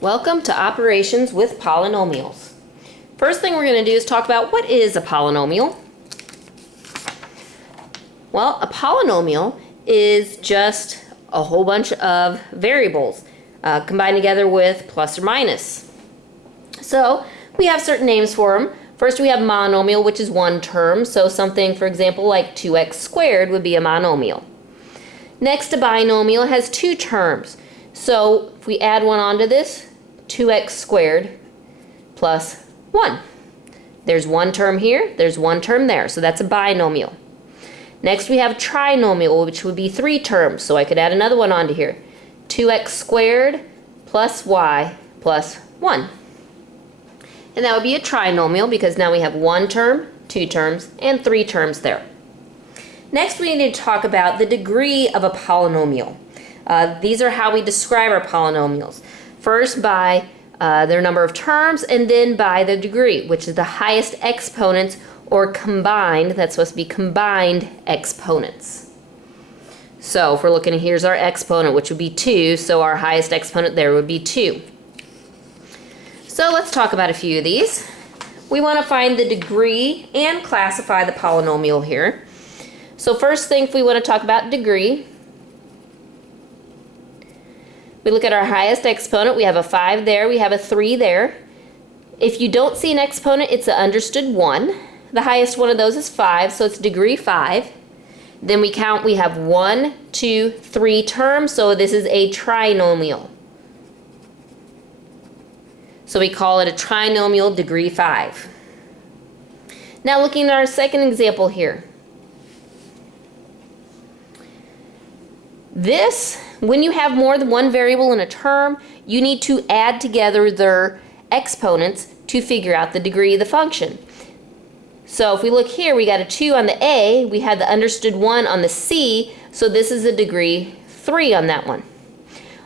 Welcome to Operations with Polynomials. First thing we're going to do is talk about what is a polynomial. Well, a polynomial is just a whole bunch of variables combined together with plus or minus. So we have certain names for them. First we have monomial, which is one term. So something, for example, like 2x squared would be a monomial. Next, a binomial has two terms. So if we add one onto this, 2x squared plus 1. There's one term here, there's one term there, so that's a binomial. Next we have trinomial, which would be three terms, so I could add another one onto here. 2x squared plus y plus 1. And that would be a trinomial because now we have one term, two terms, and three terms there. Next we need to talk about the degree of a polynomial. These are how we describe our polynomials. First by their number of terms, and then by the degree, which is the highest exponents or combined, that's supposed to be combined exponents. So if we're looking, here's our exponent, which would be 2, so our highest exponent there would be 2. So let's talk about a few of these. We want to find the degree and classify the polynomial here. So first thing, if we want to talk about degree, we look at our highest exponent. We have a 5 there, we have a 3 there. If you don't see an exponent, it's an understood 1. The highest one of those is 5, so it's degree 5. Then we count, we have 1, 2, 3 terms, so this is a trinomial. So we call it a trinomial degree 5. Now looking at our second example here. This, when you have more than one variable in a term, you need to add together their exponents to figure out the degree of the function. So if we look here, we got a 2 on the A, we had the understood 1 on the C, so this is a degree 3 on that one.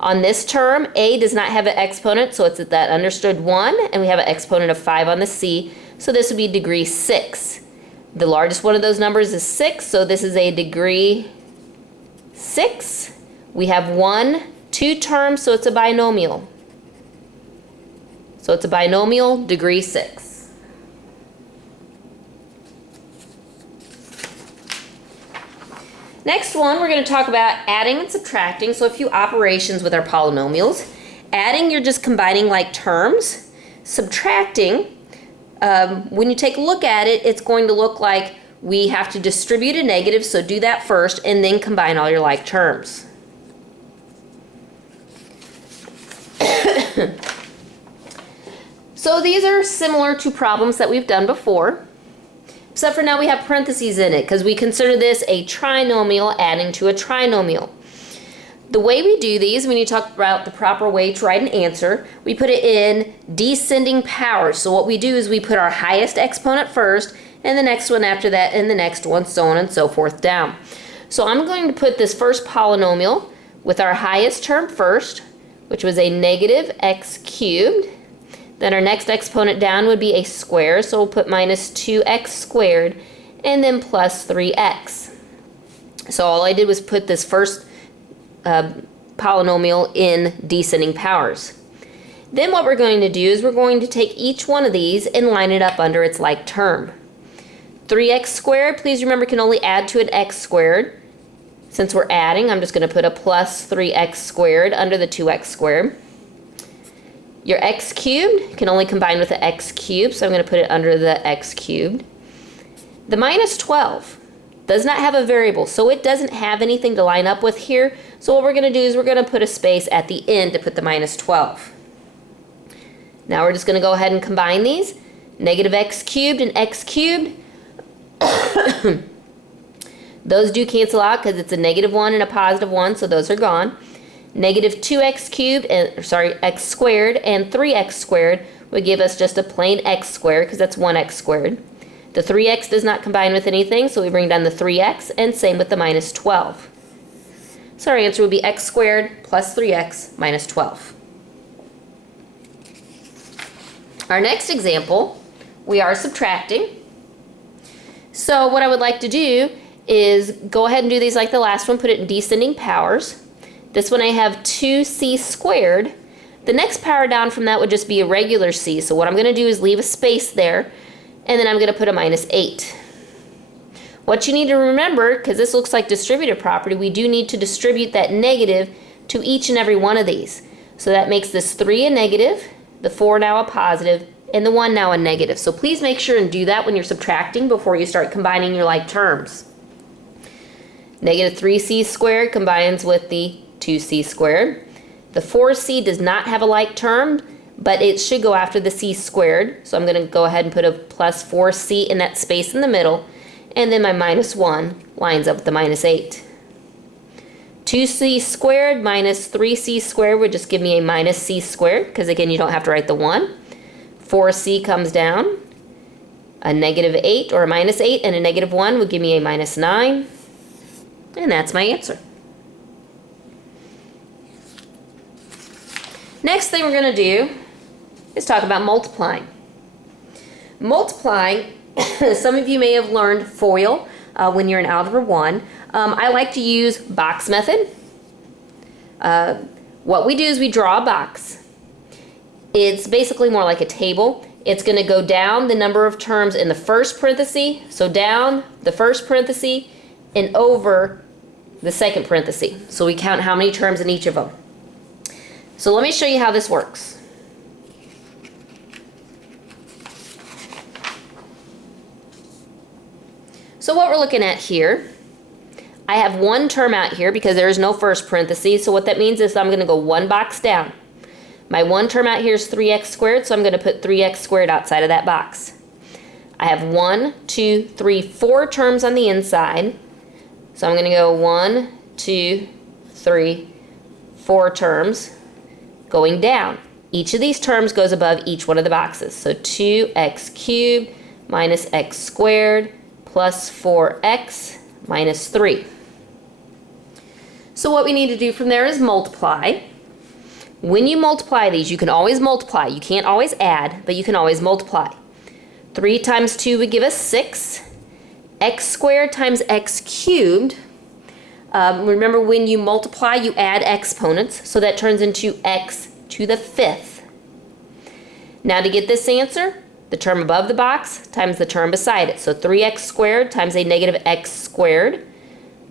On this term, A does not have an exponent, so it's at that understood 1, and we have an exponent of 5 on the C, so this would be degree 6. The largest one of those numbers is 6, so this is a degree 6. We have 1, 2 terms, so it's a binomial. So it's a binomial degree 6. Next one, we're going to talk about adding and subtracting, so a few operations with our polynomials. Adding, you're just combining like terms. Subtracting, when you take a look at it, it's going to look like we have to distribute a negative, so do that first, and then combine all your like terms. So these are similar to problems that we've done before, except for now we have parentheses in it, because we consider this a trinomial adding to a trinomial. The way we do these, when you talk about the proper way to write an answer, we put it in descending powers. So what we do is we put our highest exponent first, and the next one after that, and the next one, so on and so forth down. So I'm going to put this first polynomial with our highest term first, which was a negative x cubed. Then our next exponent down would be a square, so we'll put minus 2x squared, and then plus 3x. So all I did was put this first polynomial in descending powers. Then what we're going to do is we're going to take each one of these and line it up under its like term. 3x squared, please remember, can only add to an x squared. Since we're adding, I'm just going to put a plus 3x squared under the 2x squared. Your x cubed can only combine with the x cubed, so I'm going to put it under the x cubed. The minus 12 does not have a variable, so it doesn't have anything to line up with here. So what we're going to do is we're going to put a space at the end to put the minus 12. Now we're just going to go ahead and combine these. Negative x cubed and x cubed. Those do cancel out because it's a negative 1 and a positive 1, so those are gone. Negative 2x cubed, x squared, and 3x squared would give us just a plain x squared because that's 1x squared. The 3x does not combine with anything, so we bring down the 3x, and same with the minus 12. So our answer would be x squared plus 3x minus 12. Our next example, we are subtracting. So what I would like to do is go ahead and do these like the last one, put it in descending powers. This one I have 2c squared The next power down from that would just be a regular c. So what I'm going to do is leave a space there, and then I'm going to put a minus 8. What you need to remember, because this looks like distributive property, we do need to distribute that negative to each and every one of these. So that makes this 3 a negative, the 4 now a positive, and the 1 now a negative. So please make sure and do that when you're subtracting before you start combining your like terms. Negative 3c squared combines with the 2c squared. The 4c does not have a like term, but it should go after the c squared. So I'm going to go ahead and put a plus 4c in that space in the middle. And then my minus 1 lines up with the minus 8. 2c squared minus 3c squared would just give me a minus c squared, because again, you don't have to write the 1. 4c comes down. A negative 8 or a minus 8 and a negative 1 would give me a minus 9. And that's my answer. Next thing we're going to do is talk about multiplying. Multiplying, some of you may have learned FOIL when you're in Algebra 1. I like to use box method. What we do is we draw a box. It's basically more like a table. It's going to go down the number of terms in the first parenthesis, so down the first parenthesis and over the second parenthesis. So we count how many terms in each of them. So let me show you how this works. So what we're looking at here, I have one term out here because there is no first parenthesis. So what that means is I'm going to go one box down. My one term out here is 3x squared, so I'm going to put 3x squared outside of that box. I have 1, 2, 3, 4 terms on the inside. So I'm going to go 1, 2, 3, 4 terms going down. Each of these terms goes above each one of the boxes. So 2x cubed minus x squared plus 4x minus 3. So what we need to do from there is multiply. When you multiply these, you can always multiply. You can't always add, but you can always multiply. 3 times 2 would give us 6. X squared times x cubed. Remember, when you multiply, you add exponents, so that turns into x to the 5th. Now to get this answer, the term above the box times the term beside it. So 3x squared times a negative x squared.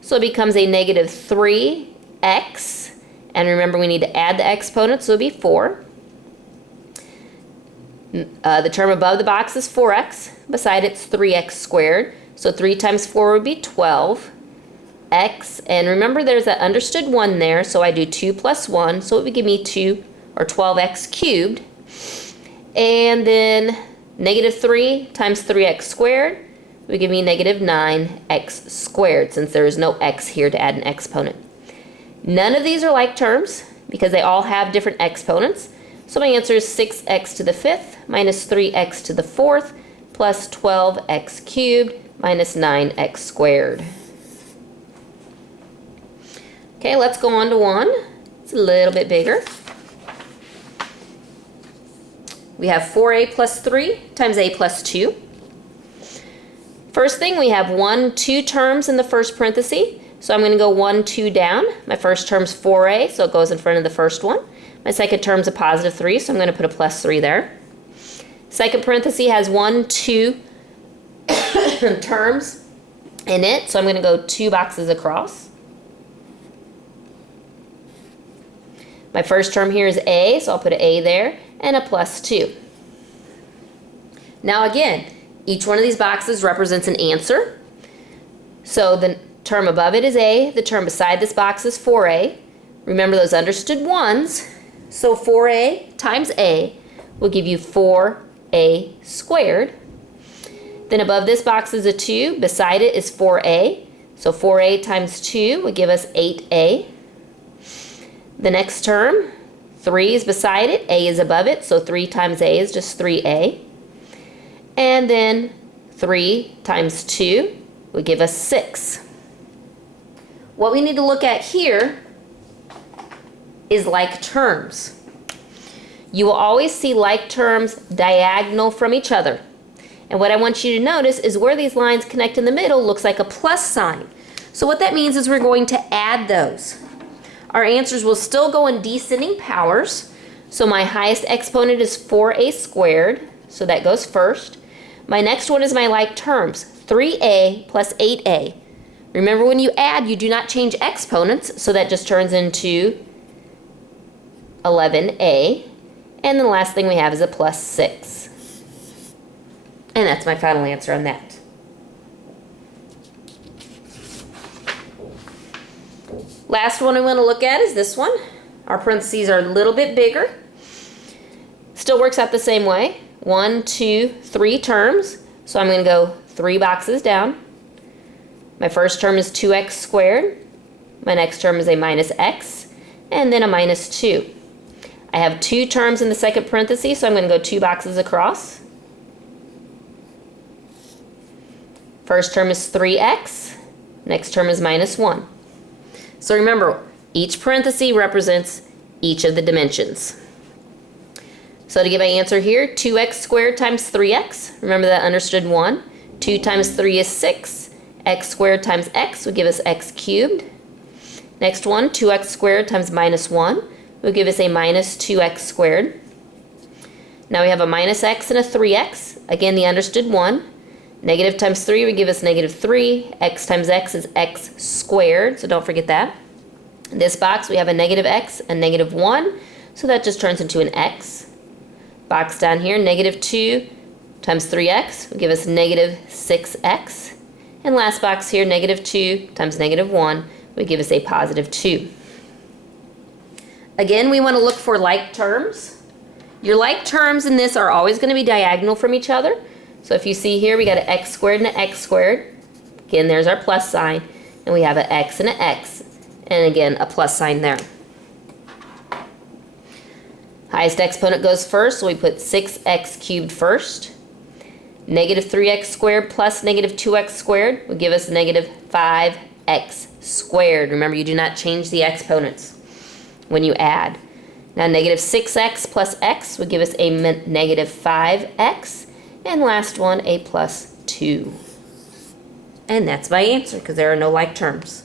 So it becomes a negative 3x. And remember, we need to add the exponents, so it would be 4. The term above the box is 4x. Beside it's 3x squared. So 3 times 4 would be 12x. And remember, there's that understood 1 there, so I do 2 plus 1. So it would give me 2 or 12x cubed. And then negative 3 times 3x squared would give me negative 9x squared, since there is no x here to add an exponent. None of these are like terms because they all have different exponents. So my answer is 6x to the 5th minus 3x to the 4th plus 12x cubed minus 9x squared. Okay, let's go on to one. It's a little bit bigger. We have 4a plus 3 times a plus 2. First thing, we have 1, 2 terms in the first parenthesis. So I'm going to go 1, 2 down. My first term's 4a, so it goes in front of the first one. My second term's a positive 3, so I'm going to put a plus 3 there. Second parenthesis has 1, 2 terms in it, so I'm going to go 2 boxes across. My first term here is a, so I'll put an a there, and a plus 2. Now again, each one of these boxes represents an answer. So the term above it is a, the term beside this box is 4a. Remember those understood ones. So 4a times a will give you 4a squared. Then above this box is a 2, beside it is 4a. So 4a times 2 would give us 8a. The next term, 3 is beside it, a is above it, so 3 times a is just 3a. And then 3 times 2 would give us 6. What we need to look at here is like terms. You will always see like terms diagonal from each other. And what I want you to notice is where these lines connect in the middle looks like a plus sign. So what that means is we're going to add those. Our answers will still go in descending powers. So my highest exponent is 4a squared, so that goes first. My next one is my like terms, 3a plus 8a. Remember, when you add, you do not change exponents, so that just turns into 11a. And then the last thing we have is a plus 6. And that's my final answer on that. Last one we want to look at is this one. Our parentheses are a little bit bigger. Still works out the same way. 1, 2, 3 terms. So I'm going to go 3 boxes down. My first term is 2x squared. My next term is a minus x, and then a minus 2. I have 2 terms in the second parenthesis, so I'm going to go 2 boxes across. First term is 3x. Next term is minus 1. So remember, each parenthesis represents each of the dimensions. So to get my answer here, 2x squared times 3x. Remember that understood 1. 2 times 3 is 6. X squared times x would give us x cubed. Next one, 2x squared times minus 1 would give us a minus 2x squared. Now we have a minus x and a 3x. Again, the understood 1. Negative times 3 would give us negative 3. X times x is x squared, so don't forget that. In this box, we have a negative x and negative 1, so that just turns into an x. Box down here, negative 2 times 3x would give us negative 6x. And last box here, negative 2 times negative 1 would give us a positive 2. Again, we want to look for like terms. Your like terms in this are always going to be diagonal from each other. So if you see here, we got an x squared and an x squared. Again, there's our plus sign. And we have an x and an x. And again, a plus sign there. Highest exponent goes first, so we put 6x cubed first. Negative 3x squared plus negative 2x squared would give us negative 5x squared. Remember, you do not change the exponents when you add. Now, negative 6x plus x would give us a negative 5x. And last one, a plus 2. And that's my answer, because there are no like terms.